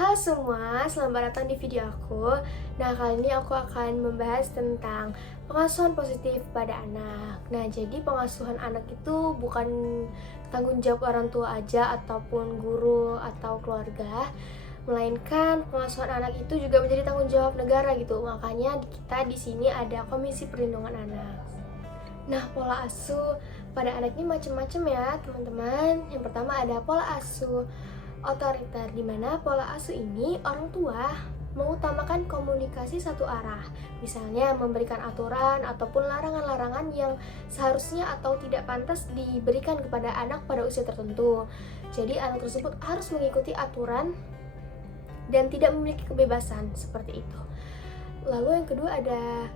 Halo semua, selamat datang di video aku. Nah, kali ini aku akan membahas tentang pengasuhan positif pada anak. Nah, jadi pengasuhan anak itu bukan tanggung jawab orang tua aja ataupun guru atau keluarga, melainkan pengasuhan anak itu juga menjadi tanggung jawab negara gitu. Makanya kita di sini ada Komisi Perlindungan Anak. Nah, pola asuh pada anak ini macam-macam ya, teman-teman. Yang pertama ada pola asuh otoriter, di mana pola asuh ini orang tua mengutamakan komunikasi satu arah. Misalnya memberikan aturan ataupun larangan-larangan yang seharusnya atau tidak pantas diberikan kepada anak pada usia tertentu. Jadi anak tersebut harus mengikuti aturan dan tidak memiliki kebebasan seperti itu. Lalu yang kedua ada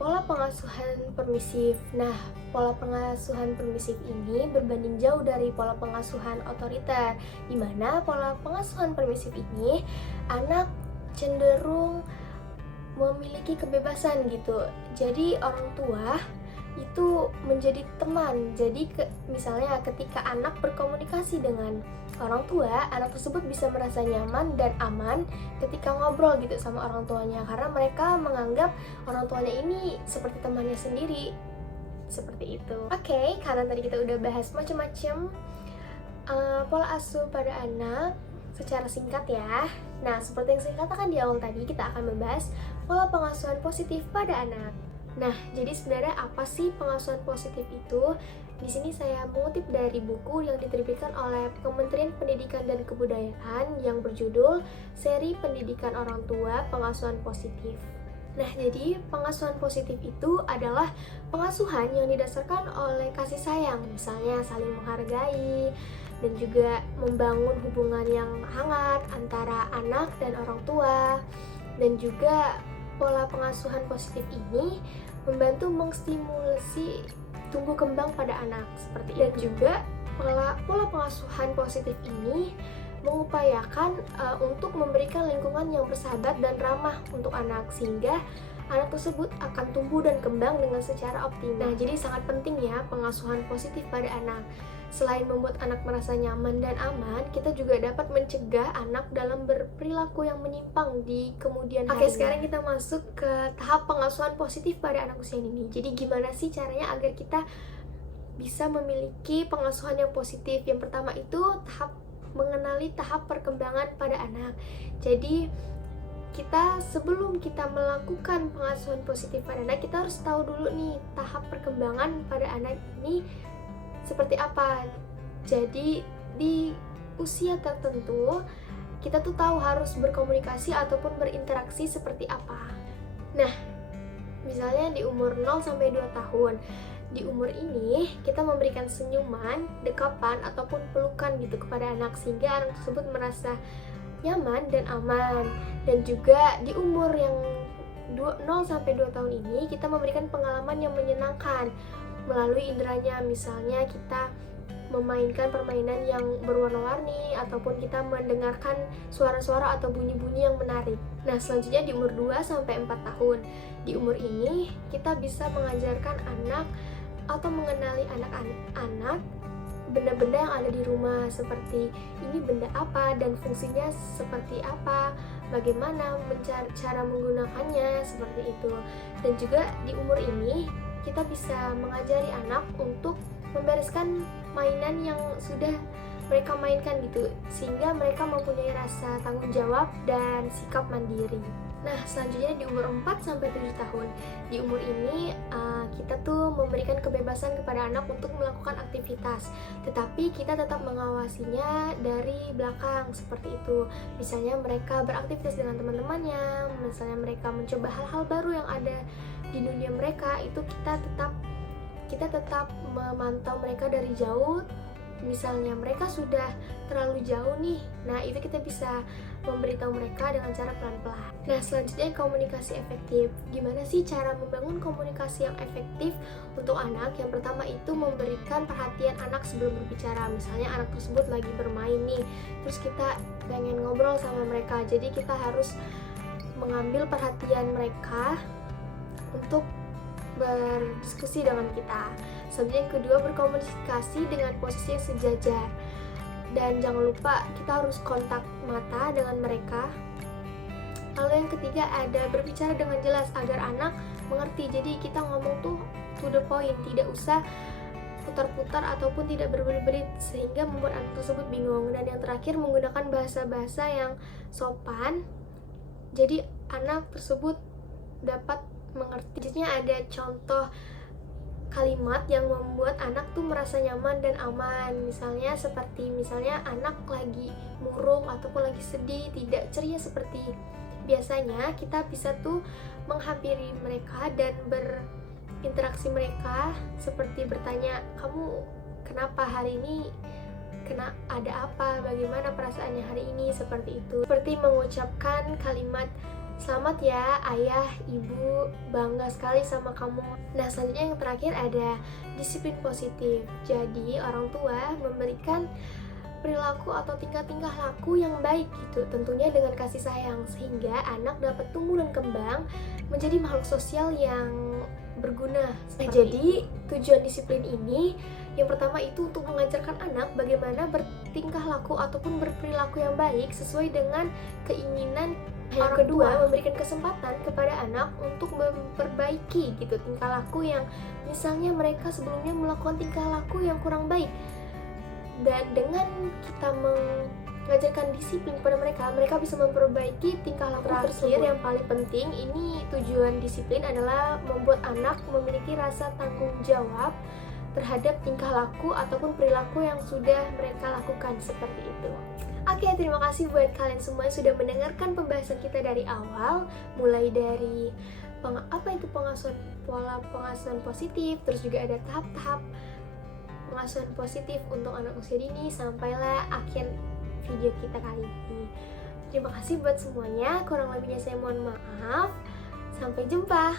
pola pengasuhan permisif. Nah, pola pengasuhan permisif ini berbanding jauh dari pola pengasuhan otoriter, di mana pola pengasuhan permisif ini anak cenderung memiliki kebebasan gitu. Jadi orang tua itu menjadi teman. Jadi misalnya ketika anak berkomunikasi dengan orang tua, anak tersebut bisa merasa nyaman dan aman ketika ngobrol gitu sama orang tuanya, karena mereka menganggap orang tuanya ini seperti temannya sendiri. Seperti itu. Oke, karena tadi kita udah bahas macam-macam pola asuh pada anak secara singkat ya. Nah, seperti yang saya katakan di awal tadi, kita akan membahas pola pengasuhan positif pada anak. Nah, jadi sebenarnya apa sih pengasuhan positif itu? Di sini saya mengutip dari buku yang diterbitkan oleh Kementerian Pendidikan dan Kebudayaan yang berjudul Seri Pendidikan Orang Tua Pengasuhan Positif. Nah, jadi pengasuhan positif itu adalah pengasuhan yang didasarkan oleh kasih sayang, misalnya saling menghargai dan juga membangun hubungan yang hangat antara anak dan orang tua. Dan juga pola pengasuhan positif ini membantu mengstimulasi tumbuh kembang pada anak seperti itu. Dan juga pola pengasuhan positif ini mengupayakan untuk memberikan lingkungan yang bersahabat dan ramah untuk anak, sehingga anak tersebut akan tumbuh dan kembang dengan secara optimal. Nah, jadi sangat penting ya pengasuhan positif pada anak. Selain membuat anak merasa nyaman dan aman, kita juga dapat mencegah anak dalam berperilaku yang menyimpang di kemudian hari. Oke, sekarang kita masuk ke tahap pengasuhan positif pada anak usia dini. Jadi gimana sih caranya agar kita bisa memiliki pengasuhan yang positif? Yang pertama itu mengenali tahap perkembangan pada anak. Jadi sebelum kita melakukan pengasuhan positif pada anak, kita harus tahu dulu nih tahap perkembangan pada anak ini seperti apa. Jadi di usia tertentu kita tuh tahu harus berkomunikasi ataupun berinteraksi seperti apa. Nah, misalnya di umur 0 sampai 2 tahun. Di umur ini kita memberikan senyuman, dekapan ataupun pelukan gitu kepada anak, sehingga anak tersebut merasa nyaman dan aman. Dan juga di umur yang 0 sampai 2 tahun ini kita memberikan pengalaman yang menyenangkan melalui inderanya, misalnya kita memainkan permainan yang berwarna-warni ataupun kita mendengarkan suara-suara atau bunyi-bunyi yang menarik. Nah, selanjutnya di umur 2 sampai 4 tahun. Di umur ini kita bisa mengajarkan anak atau mengenali anak-anak benda-benda yang ada di rumah, seperti ini benda apa dan fungsinya seperti apa, bagaimana cara menggunakannya, seperti itu. Dan juga di umur ini kita bisa mengajari anak untuk membereskan mainan yang sudah mereka mainkan gitu, sehingga mereka mempunyai rasa tanggung jawab dan sikap mandiri. Nah, selanjutnya di umur 4 sampai 7 tahun. Di umur ini kita tuh memberikan kebebasan kepada anak untuk melakukan aktivitas, tetapi kita tetap mengawasinya dari belakang seperti itu. Misalnya mereka beraktivitas dengan teman-temannya, misalnya mereka mencoba hal-hal baru yang ada di dunia mereka, itu kita tetap memantau mereka dari jauh. Misalnya mereka sudah terlalu jauh nih, nah itu kita bisa memberitahu mereka dengan cara pelan-pelan. Nah, selanjutnya komunikasi efektif. Gimana sih cara membangun komunikasi yang efektif untuk anak? Yang pertama itu memberikan perhatian anak sebelum berbicara. Misalnya anak tersebut lagi bermain nih, terus kita pengen ngobrol sama mereka, jadi kita harus mengambil perhatian mereka untuk berdiskusi dengan kita. Selanjutnya yang kedua, berkomunikasi dengan posisi yang sejajar. Dan jangan lupa kita harus kontak mata dengan mereka. Lalu yang ketiga ada berbicara dengan jelas agar anak mengerti. Jadi kita ngomong tuh to the point, tidak usah putar-putar ataupun tidak berbelit-belit sehingga membuat anak tersebut bingung. Dan yang terakhir menggunakan bahasa-bahasa yang sopan, jadi anak tersebut dapat mengerti. Jadinya ada contoh kalimat yang membuat anak tuh merasa nyaman dan aman. Misalnya anak lagi murung ataupun lagi sedih, tidak ceria seperti biasanya, kita bisa tuh menghampiri mereka dan berinteraksi mereka seperti bertanya, kamu kenapa hari ini? Ada apa? Bagaimana perasaannya hari ini? Seperti itu. Seperti mengucapkan kalimat selamat ya ayah, ibu, bangga sekali sama kamu. Nah selanjutnya yang terakhir ada disiplin positif. Jadi orang tua memberikan perilaku atau tingkah-tingkah laku yang baik gitu, tentunya dengan kasih sayang, sehingga anak dapat tumbuh dan kembang menjadi makhluk sosial yang berguna. Nah jadi tujuan disiplin ini yang pertama itu untuk mengajarkan anak bagaimana bertingkah laku ataupun berperilaku yang baik sesuai dengan keinginan. Yang kedua, memberikan kesempatan kepada anak untuk memperbaiki gitu tingkah laku yang misalnya mereka sebelumnya melakukan tingkah laku yang kurang baik. Dan dengan kita mengajarkan disiplin kepada mereka, mereka bisa memperbaiki tingkah laku tersebut. Yang paling penting, ini tujuan disiplin adalah membuat anak memiliki rasa tanggung jawab terhadap tingkah laku ataupun perilaku yang sudah mereka lakukan, seperti itu. Oke, terima kasih buat kalian semua yang sudah mendengarkan pembahasan kita dari awal, mulai dari pola pengasuhan positif, terus juga ada tahap-tahap pengasuhan positif untuk anak usia dini, sampailah akhir video kita kali ini. Terima kasih buat semuanya, kurang lebihnya saya mohon maaf. Sampai jumpa.